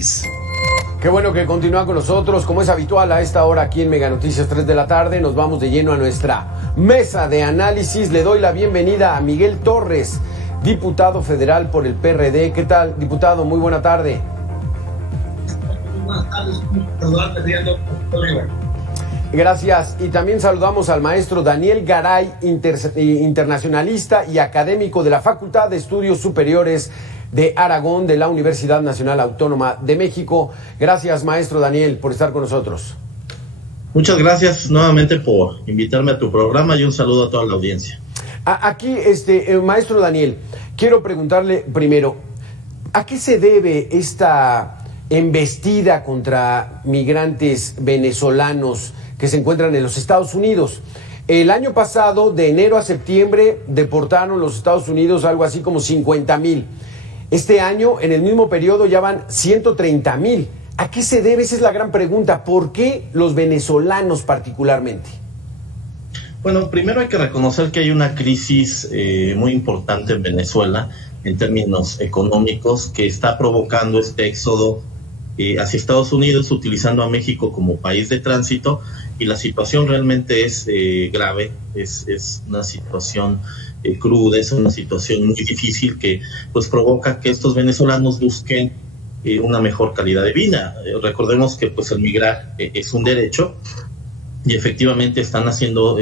Análisis. Qué bueno que continúa con nosotros. Como es habitual a esta hora aquí en Mega Noticias 3 de la tarde, nos vamos de lleno a nuestra mesa de análisis. Le doy la bienvenida a Miguel Torres, diputado federal por el PRD. ¿Qué tal, diputado? Muy buena tarde. Buenas tardes. Gracias. Y también saludamos al maestro Daniel Garay, internacionalista y académico de la Facultad de Estudios Superiores de Aragón de la Universidad Nacional Autónoma de México. Gracias, maestro Daniel, por estar con nosotros. Muchas gracias nuevamente por invitarme a tu programa y un saludo a toda la audiencia. Aquí, maestro Daniel, quiero preguntarle primero, ¿a qué se debe esta embestida contra migrantes venezolanos que se encuentran en los Estados Unidos? El año pasado, de enero a septiembre, deportaron los Estados Unidos algo así como 50,000. Este año, en el mismo periodo, ya van 130,000. ¿A qué se debe? Esa es la gran pregunta. ¿Por qué los venezolanos particularmente? Bueno, primero hay que reconocer que hay una crisis muy importante en Venezuela en términos económicos que está provocando este éxodo hacia Estados Unidos, utilizando a México como país de tránsito, y la situación realmente es grave, es una situación cruda, es una situación muy difícil que pues provoca que estos venezolanos busquen una mejor calidad de vida. Recordemos que pues el migrar es un derecho y efectivamente están haciendo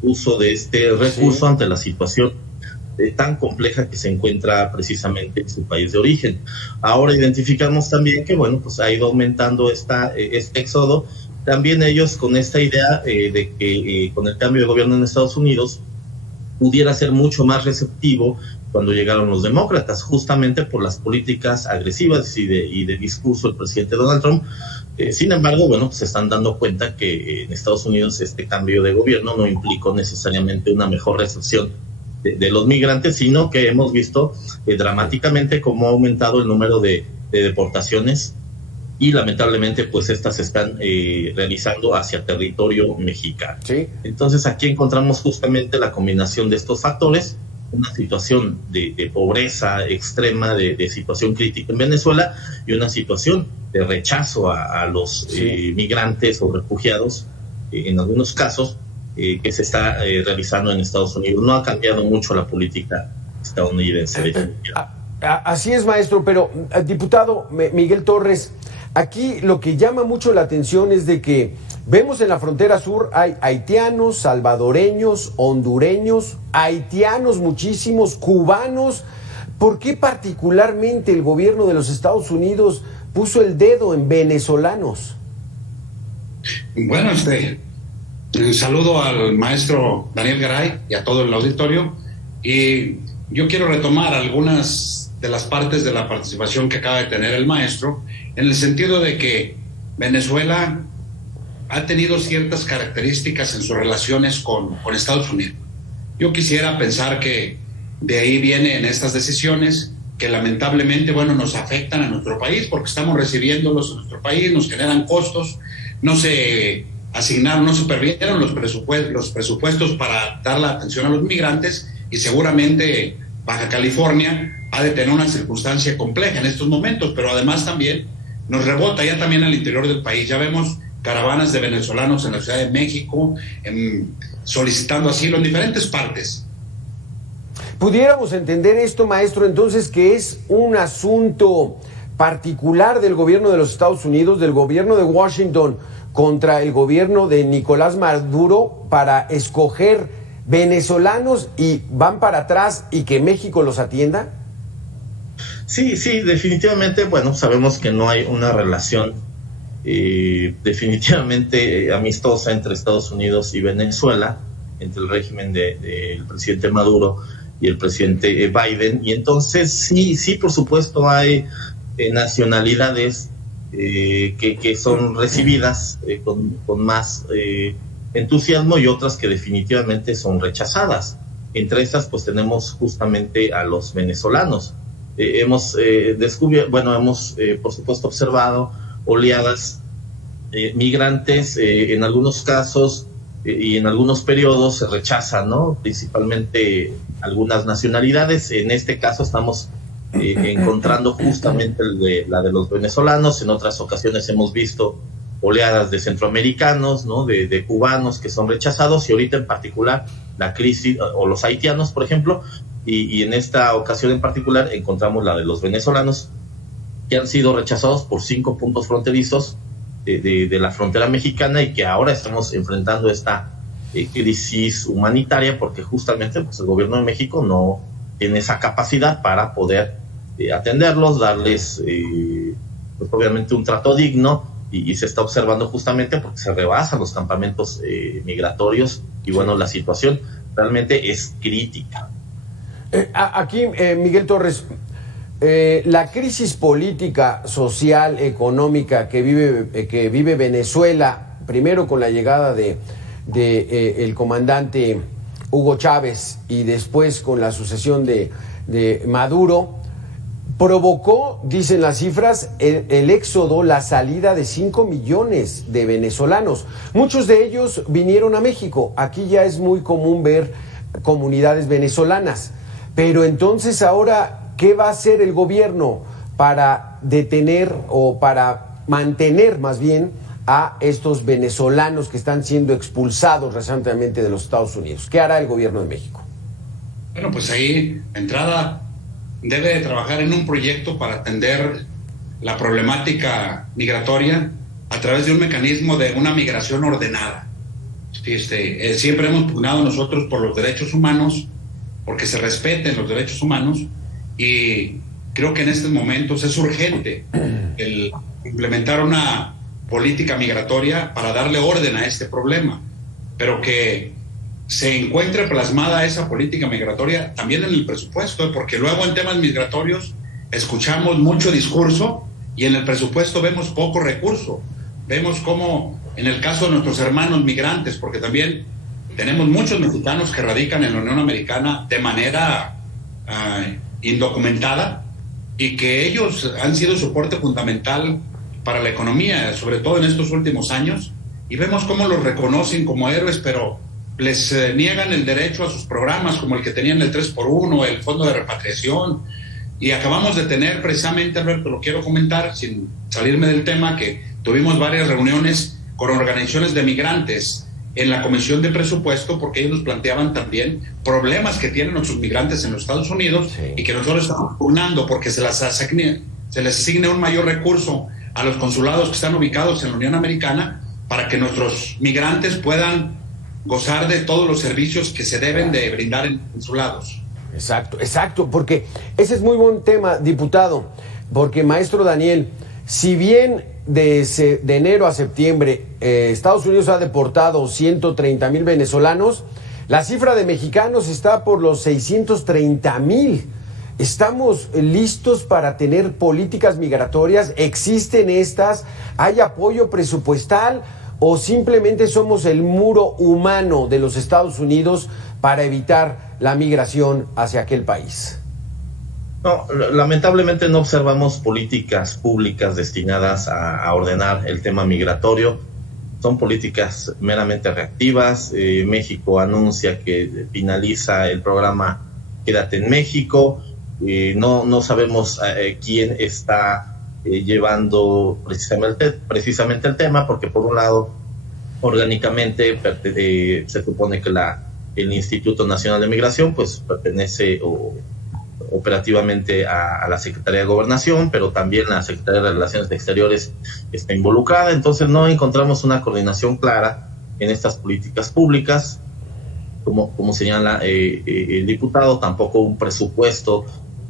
uso de este recurso ante la situación tan compleja que se encuentra precisamente en su país de origen. Ahora identificamos también que bueno, pues ha ido aumentando este éxodo, también ellos con esta idea de que con el cambio de gobierno en Estados Unidos pudiera ser mucho más receptivo cuando llegaron los demócratas, justamente por las políticas agresivas y de discurso del presidente Donald Trump. Sin embargo, bueno, pues se están dando cuenta que en Estados Unidos este cambio de gobierno no implicó necesariamente una mejor recepción de los migrantes, sino que hemos visto dramáticamente cómo ha aumentado el número de deportaciones y lamentablemente pues estas se están realizando hacia territorio mexicano. Sí. Entonces aquí encontramos justamente la combinación de estos factores, una situación de pobreza extrema, de situación crítica en Venezuela y una situación de rechazo a los migrantes o refugiados, en algunos casos, que se está realizando en Estados Unidos. No ha cambiado mucho la política estadounidense. Así es, maestro, pero diputado Miguel Torres, aquí lo que llama mucho la atención es de que vemos en la frontera sur hay haitianos, salvadoreños, hondureños, haitianos muchísimos, cubanos. ¿Por qué particularmente el gobierno de los Estados Unidos puso el dedo en venezolanos? Bueno, un saludo al maestro Daniel Garay y a todo el auditorio. Y yo quiero retomar algunas de las partes de la participación que acaba de tener el maestro, en el sentido de que Venezuela ha tenido ciertas características en sus relaciones con Estados Unidos. Yo quisiera pensar que de ahí vienen estas decisiones que lamentablemente, bueno, nos afectan a nuestro país porque estamos recibiéndolos en nuestro país, nos generan costos, no se asignaron, no se previeron los presupuestos para dar la atención a los migrantes y seguramente Baja California ha de tener una circunstancia compleja en estos momentos, pero además también nos rebota ya también al interior del país. Ya vemos caravanas de venezolanos en la Ciudad de México solicitando asilo en diferentes partes. ¿Pudiéramos entender esto, maestro, entonces que es un asunto particular del gobierno de los Estados Unidos, del gobierno de Washington, contra el gobierno de Nicolás Maduro para escoger venezolanos y van para atrás y que México los atienda? Sí, definitivamente, bueno, sabemos que no hay una relación definitivamente amistosa entre Estados Unidos y Venezuela, entre el régimen del presidente Maduro y el presidente Biden, y entonces sí, por supuesto hay nacionalidades que son recibidas con más entusiasmo y otras que definitivamente son rechazadas. Entre estas pues tenemos justamente a los venezolanos. Hemos por supuesto observado oleadas migrantes, en algunos casos y en algunos periodos se rechazan, ¿no? Principalmente algunas nacionalidades. En este caso estamos encontrando justamente la de los venezolanos. En otras ocasiones hemos visto oleadas de centroamericanos, ¿no? de cubanos que son rechazados, y ahorita en particular la crisis, o los haitianos, por ejemplo, y en esta ocasión en particular encontramos la de los venezolanos, que han sido rechazados por 5 puntos fronterizos de la frontera mexicana, y que ahora estamos enfrentando esta crisis humanitaria porque justamente pues, el gobierno de México no tiene esa capacidad para poder atenderlos, darles pues, obviamente un trato digno, y se está observando justamente porque se rebasan los campamentos migratorios, y bueno, la situación realmente es crítica. Aquí, Miguel Torres, la crisis política, social, económica que vive Venezuela, primero con la llegada de el comandante Hugo Chávez y después con la sucesión de Maduro, provocó, dicen las cifras, el éxodo, la salida de 5 millones de venezolanos. Muchos de ellos vinieron a México. Aquí ya es muy común ver comunidades venezolanas. Pero entonces ahora, ¿qué va a hacer el gobierno para detener o para mantener más bien a estos venezolanos que están siendo expulsados recientemente de los Estados Unidos? ¿Qué hará el gobierno de México? Bueno, pues ahí, de entrada, debe de trabajar en un proyecto para atender la problemática migratoria a través de un mecanismo de una migración ordenada. Siempre hemos pugnado nosotros por los derechos humanos, porque se respeten los derechos humanos, y creo que en estos momentos es urgente el implementar una política migratoria para darle orden a este problema, pero que se encuentre plasmada esa política migratoria también en el presupuesto, porque luego en temas migratorios escuchamos mucho discurso y en el presupuesto vemos poco recurso. Vemos cómo en el caso de nuestros hermanos migrantes, porque también tenemos muchos mexicanos que radican en la Unión Americana de manera indocumentada, y que ellos han sido soporte fundamental para la economía, sobre todo en estos últimos años, y vemos cómo los reconocen como héroes, pero les niegan el derecho a sus programas, como el que tenían el 3x1, el Fondo de Repatriación. Y acabamos de tener precisamente, Alberto, lo quiero comentar sin salirme del tema, que tuvimos varias reuniones con organizaciones de migrantes en la Comisión de Presupuesto, porque ellos nos planteaban también problemas que tienen nuestros migrantes en los Estados Unidos, sí, y que nosotros estamos pugnando porque se les asigne un mayor recurso a los consulados que están ubicados en la Unión Americana, para que nuestros migrantes puedan gozar de todos los servicios que se deben de brindar en consulados. Exacto, porque ese es muy buen tema, diputado, porque, maestro Daniel, si bien de enero a septiembre Estados Unidos ha deportado 130,000 venezolanos, la cifra de mexicanos está por los 630,000. ¿Estamos listos para tener políticas migratorias? ¿Existen estas? ¿Hay apoyo presupuestal? ¿O simplemente somos el muro humano de los Estados Unidos para evitar la migración hacia aquel país? No, lamentablemente no observamos políticas públicas destinadas a ordenar el tema migratorio. Son políticas meramente reactivas. México anuncia que finaliza el programa Quédate en México. No sabemos quién está llevando precisamente el tema, porque por un lado orgánicamente se supone que el Instituto Nacional de Migración pues pertenece operativamente a la Secretaría de Gobernación, pero también la Secretaría de Relaciones Exteriores está involucrada. Entonces no encontramos una coordinación clara en estas políticas públicas, como señala el diputado, tampoco un presupuesto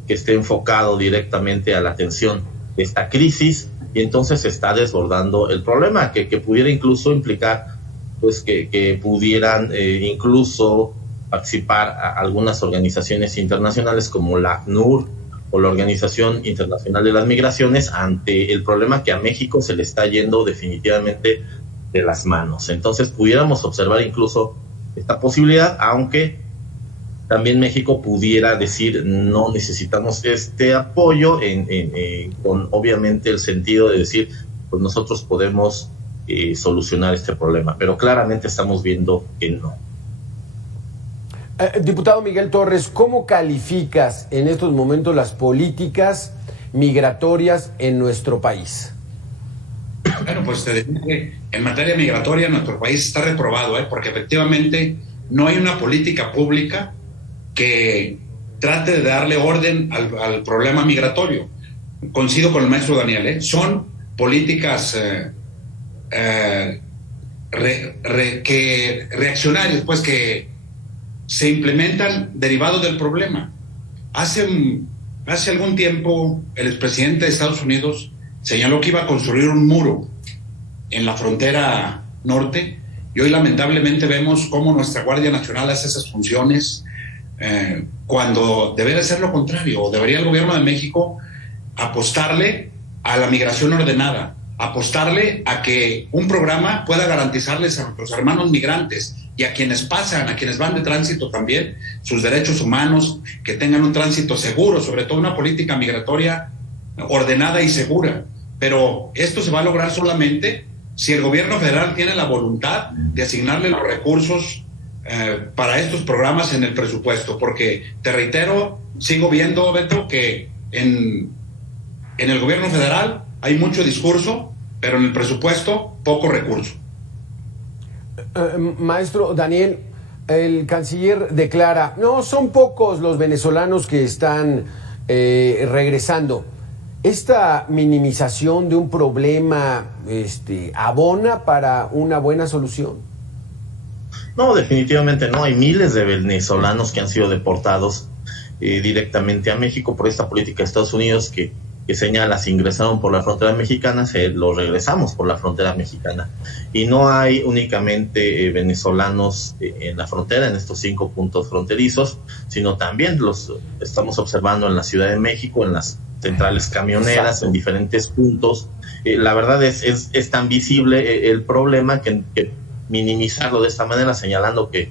que esté enfocado directamente a la atención de esta crisis, y entonces se está desbordando el problema, que pudiera incluso implicar pues que pudieran incluso participar a algunas organizaciones internacionales como la ACNUR o la Organización Internacional de las Migraciones, ante el problema que a México se le está yendo definitivamente de las manos. Entonces pudiéramos observar incluso esta posibilidad, aunque también México pudiera decir no necesitamos este apoyo, con obviamente el sentido de decir pues nosotros podemos solucionar este problema, pero claramente estamos viendo que no. Diputado Miguel Torres, ¿cómo calificas en estos momentos las políticas migratorias en nuestro país? Bueno, pues te digo que en materia migratoria nuestro país está reprobado, porque efectivamente no hay una política pública que trate de darle orden al problema migratorio. Coincido con el maestro Daniel, son políticas reaccionarias, pues, que se implementan derivados del problema. Hace algún tiempo el expresidente de Estados Unidos señaló que iba a construir un muro en la frontera norte, y hoy lamentablemente vemos cómo nuestra Guardia Nacional hace esas funciones cuando debería ser lo contrario. O debería el gobierno de México apostarle a la migración ordenada, apostarle a que un programa pueda garantizarles a nuestros hermanos migrantes y a quienes pasan, a quienes van de tránsito también, sus derechos humanos, que tengan un tránsito seguro, sobre todo una política migratoria ordenada y segura. Pero esto se va a lograr solamente si el gobierno federal tiene la voluntad de asignarle los recursos para estos programas en el presupuesto, porque te reitero, sigo viendo, Beto, que en el gobierno federal hay mucho discurso, pero en el presupuesto poco recurso. Maestro Daniel, el canciller declara, no, son pocos los venezolanos que están regresando. ¿Esta minimización de un problema abona para una buena solución? No, definitivamente no. Hay miles de venezolanos que han sido deportados directamente a México por esta política de Estados Unidos que señala, si ingresaron por la frontera mexicana, los regresamos por la frontera mexicana. Y no hay únicamente venezolanos en la frontera, en estos 5 puntos fronterizos, sino también los estamos observando en la Ciudad de México, en las centrales camioneras. Exacto. En diferentes puntos. La verdad es tan visible el problema que minimizarlo de esta manera, señalando que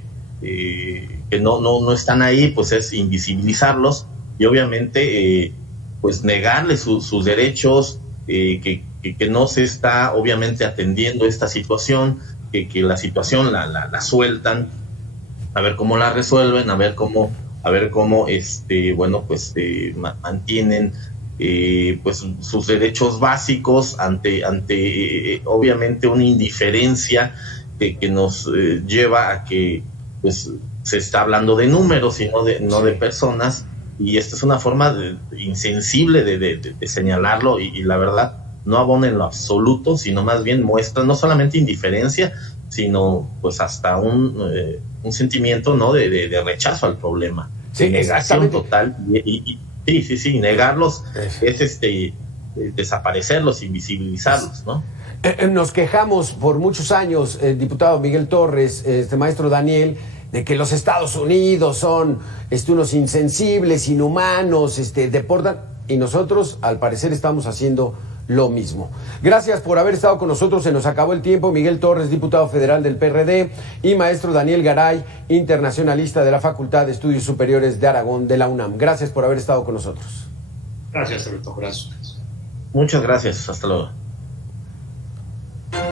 no están ahí, pues es invisibilizarlos y obviamente pues negarles sus derechos, que no se está obviamente atendiendo esta situación, que la situación la sueltan, a ver cómo la resuelven, a ver cómo mantienen pues sus derechos básicos ante obviamente una indiferencia que nos lleva a que pues se está hablando de números y no de personas, y esta es una forma insensible de señalarlo y la verdad no abona en lo absoluto, sino más bien muestra no solamente indiferencia, sino pues hasta un sentimiento, ¿no?, de rechazo al problema. Sí, exactamente. Total y sí, negarlos es desaparecerlos, invisibilizarlos, ¿no? Nos quejamos por muchos años, el diputado Miguel Torres, maestro Daniel, de que los Estados Unidos son unos insensibles, inhumanos, deportan, y nosotros al parecer estamos haciendo lo mismo. Gracias por haber estado con nosotros, se nos acabó el tiempo. Miguel Torres, diputado federal del PRD, y maestro Daniel Garay, internacionalista de la Facultad de Estudios Superiores de Aragón de la UNAM. Gracias por haber estado con nosotros. Gracias, Alberto. Gracias. Muchas gracias. Hasta luego.